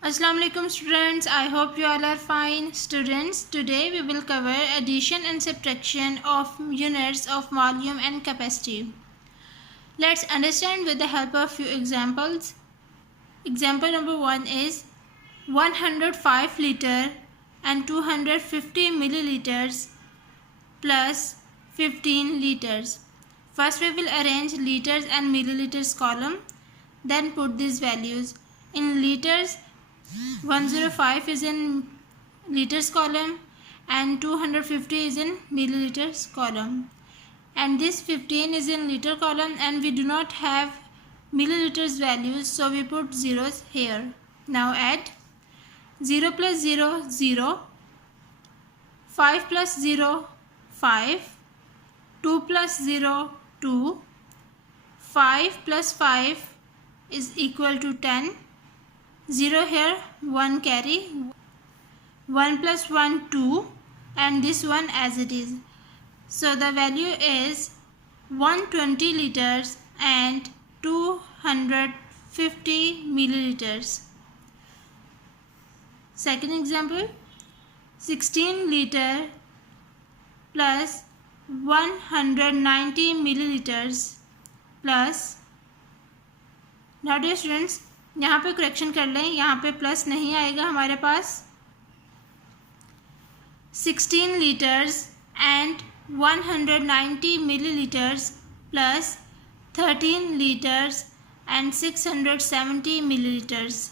Assalamu alaikum students, I hope you all are fine. Students, today we will cover addition and subtraction of units of volume and capacity. Let's understand with the help of few examples. Example number 1 is 105 liter and 250 milliliters plus 15 liters. First we will arrange liters and milliliters column, then put these values. In liters, 105 is in liters column and 250 is in milliliters column, and this 15 is in liter column, and we do not have milliliters values, so we put zeros here. Now add 0 plus 0 0, 5 plus 0 5, 2 plus 0 2, 5 plus 5 is equal to 10, 0 here, 1 carry, 1 plus 1 2, and this one as it is. So the value is 120 liters and 250 milliliters. Second example, 16 liter plus 190 milliliters plus. Now dear students, यहाँ पे correction कर लें, यहाँ पे plus नहीं आएगा हमारे पास. 16 liters and 190 milliliters plus 13 liters and 670 milliliters.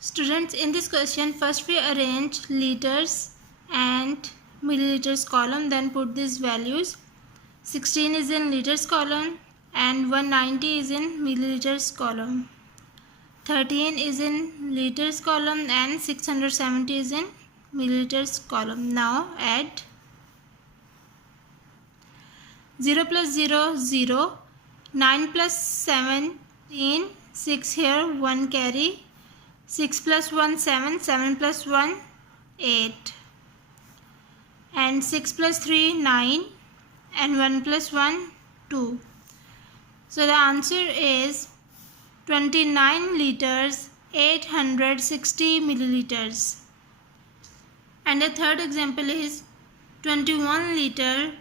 Students, in this question first we arrange liters and milliliters column, then put these values. 16 is in liters column and 190 is in milliliters column. 13 is in liters column and 670 is in milliliters column. Now add 0 plus 0 0, 9 plus 17, 6 here, 1 carry, 6 plus 1 7, 7 plus 1 8, and 6 plus 3 9, and 1 plus 1 2. So the answer is 29 liters 860 milliliters. And the third example is 21 liter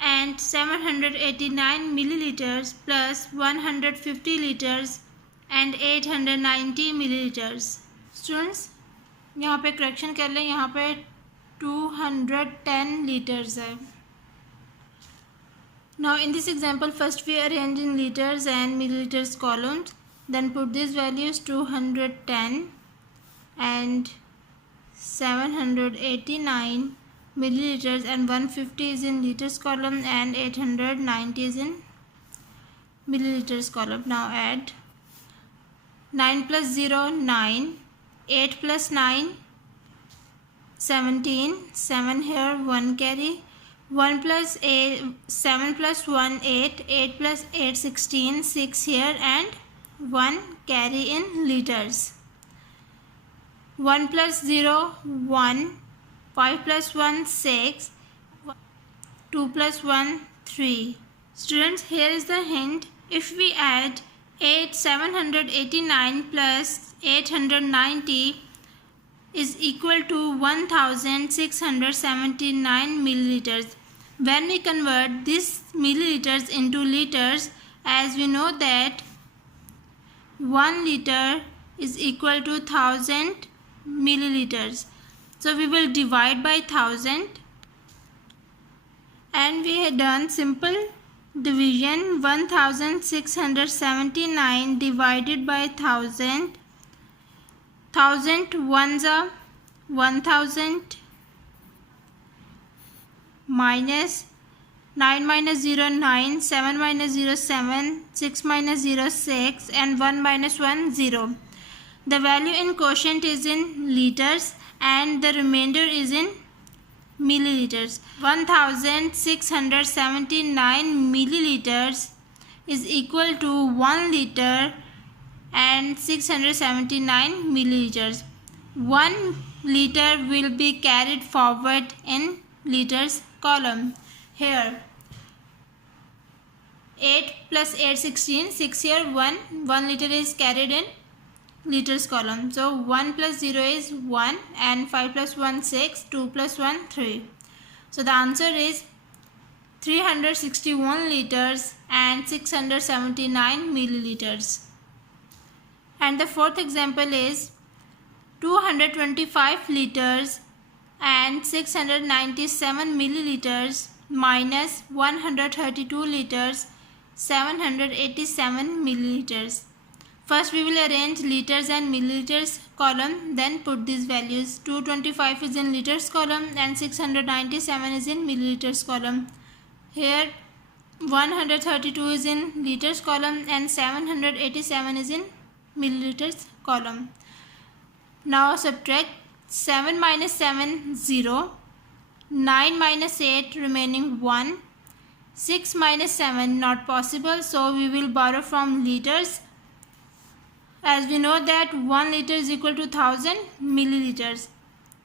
and 789 milliliters plus 150 liters and 890 milliliters. Students, यहाँ पे correction कर लें, यहाँ पे 210 liters है. Now in this example first we arrange in liters and milliliters columns, then put these values. 210 and 789 milliliters and 150 is in liters column and 890 is in milliliters column. Now add 9 plus 0 9, 8 plus 9 17, 7 here, 1 carry, 1 plus 8, 7 plus 1 8, 8 plus 8 16, 6 here and 1 carry in liters. 1 plus 0 1, 5 plus 1 6, 2 plus 1 3. Students, here is the hint. If we add 789 plus 890 is equal to 1679 milliliters. When we convert this milliliters into liters, as we know that 1 liter is equal to 1000 milliliters. So we will divide by 1000, and we have done simple division. 1679 divided by 1000. 1000 ones are 1000 minus 9 minus 0 9, 7 minus 0 7, 6 minus 0 6, and 1 minus 1 0. The value in quotient is in liters and the remainder is in milliliters. 1679 milliliters is equal to 1 liter and 679 milliliters. 1 liter will be carried forward in liters column. Here 8 plus 8 16, 6 here, 1 liter is carried in liters column. So 1 plus 0 is 1 and 5 plus 1 6, 2 plus 1 3. So the answer is 361 liters and 679 milliliters. And the fourth example is 225 liters and 697 milliliters minus 132 liters 787 milliliters. First we will arrange liters and milliliters column, then put these values. 225 is in liters column and 697 is in milliliters column. Here 132 is in liters column and 787 is in milliliters column. Now subtract 7 minus 7 0, 9 minus 8 remaining 1, 6 minus 7 not possible, so we will borrow from liters. As we know that 1 liter is equal to 1000 milliliters.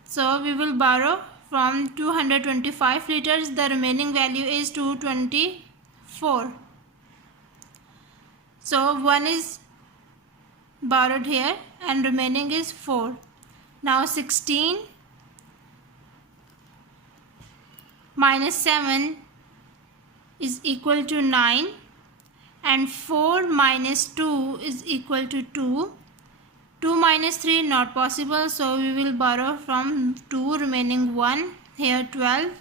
So we will borrow from 225 liters. The remaining value is 224. So 1 is borrowed here and remaining is 4. Now 16 minus 7 is equal to 9. And 4 minus 2 is equal to 2. 2 minus 3 not possible, so we will borrow from 2 remaining 1. Here 12.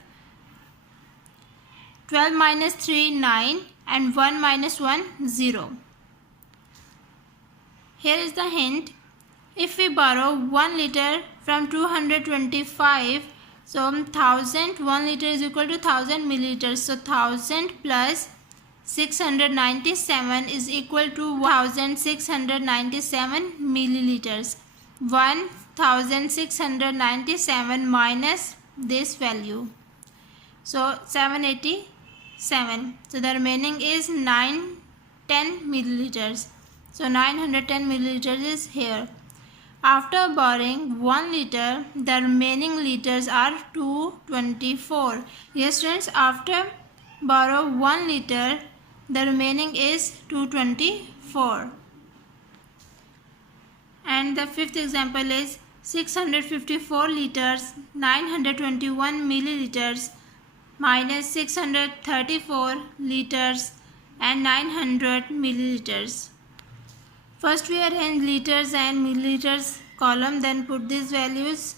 12 minus 3 9 and 1 minus 1 0. Here is the hint. If we borrow 1 liter from 225, so 1000, 1 liter is equal to 1000 milliliters. So 1000 plus 697 is equal to 1697 milliliters. 1697 minus this value. So 787. So the remaining is 910 milliliters. So 910 milliliters is here. After borrowing 1 liter, the remaining liters are 224. Yes students, after borrow 1 liter, the remaining is 224. And the fifth example is 654 liters 921 milliliters minus 634 liters and 900 milliliters. First we arrange liters and milliliters column, then put these values.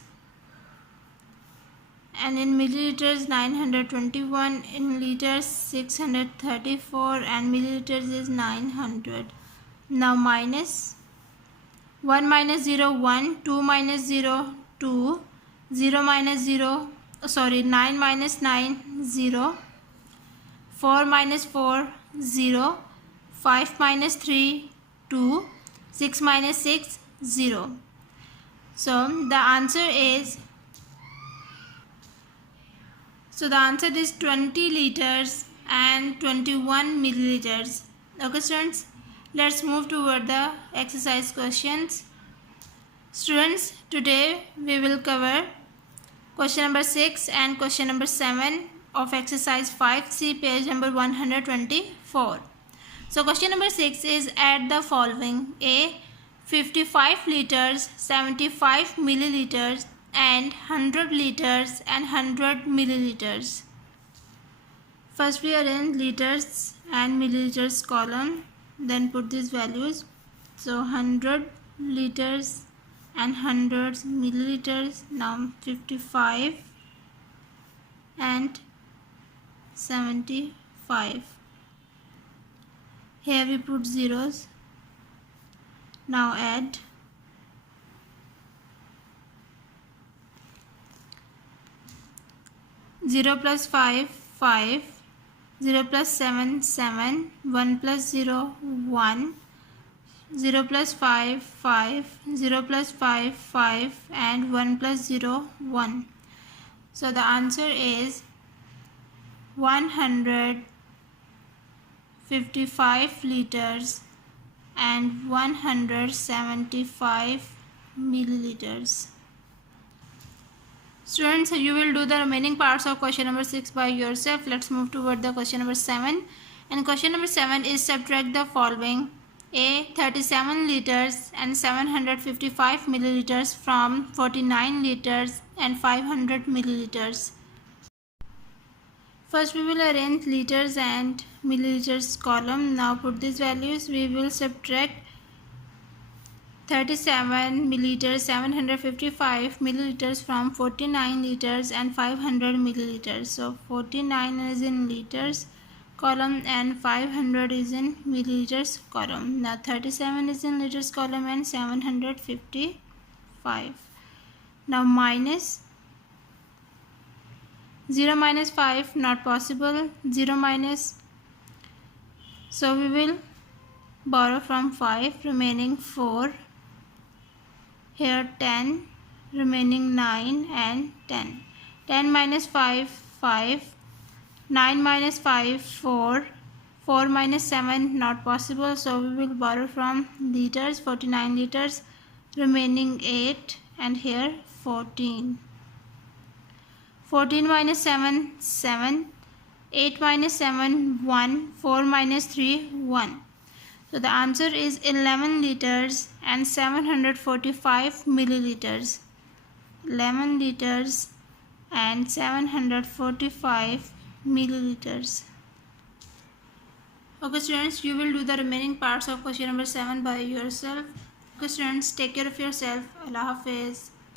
And in milliliters 921, in liters 634 and milliliters is 900. Now minus 1 minus 0 1, 2 minus 0 2, 0 minus 0 9 minus 9 0, 4 minus 4 0, 5 minus 3 2, 6 minus 6 0. So the answer is 20 liters and 21 milliliters. Okay students, let's move toward the exercise questions. Students, today we will cover question number 6 and question number 7 of exercise 5C, page number 124. So question number 6 is add the following: A, 55 liters, 75 milliliters and 100 liters and 100 milliliters. First we arrange liters and milliliters column, then put these values. So 100 liters and 100 milliliters. Now 55 and 75. Here we put zeros. Now add. Zero plus 5 5, 0 plus 7 7, 1 plus 0 1, 0 plus 5 5, 0 plus 5 5 and 1 plus 0 1. So the answer is 155 liters and 175 milliliters. Students, you will do the remaining parts of question number 6 by yourself. Let's move toward the question number 7. And question number 7 is subtract the following: A. 37 liters and 755 milliliters from 49 liters and 500 milliliters. First we will arrange liters and milliliters column. Now put these values. We will subtract 37 milliliters, 755 milliliters from 49 liters and 500 milliliters. So 49 is in liters column and 500 is in milliliters column. Now 37 is in liters column and 755. Now minus 0 minus 5 not possible. 0 minus, so we will borrow from 5, remaining 4. Here 10, remaining 9 and 10. 10 minus 5, 5. 9 minus 5, 4. 4 minus 7 not possible, so we will borrow from liters, 49 liters, remaining 8, and here 14. 14 minus 7, 7. 8 minus 7, 1. 4 minus 3, 1. So the answer is 11 liters and 745 milliliters. 11 liters and 745 milliliters. Okay students, you will do the remaining parts of question number 7 by yourself. Okay students, take care of yourself. Allah Hafiz.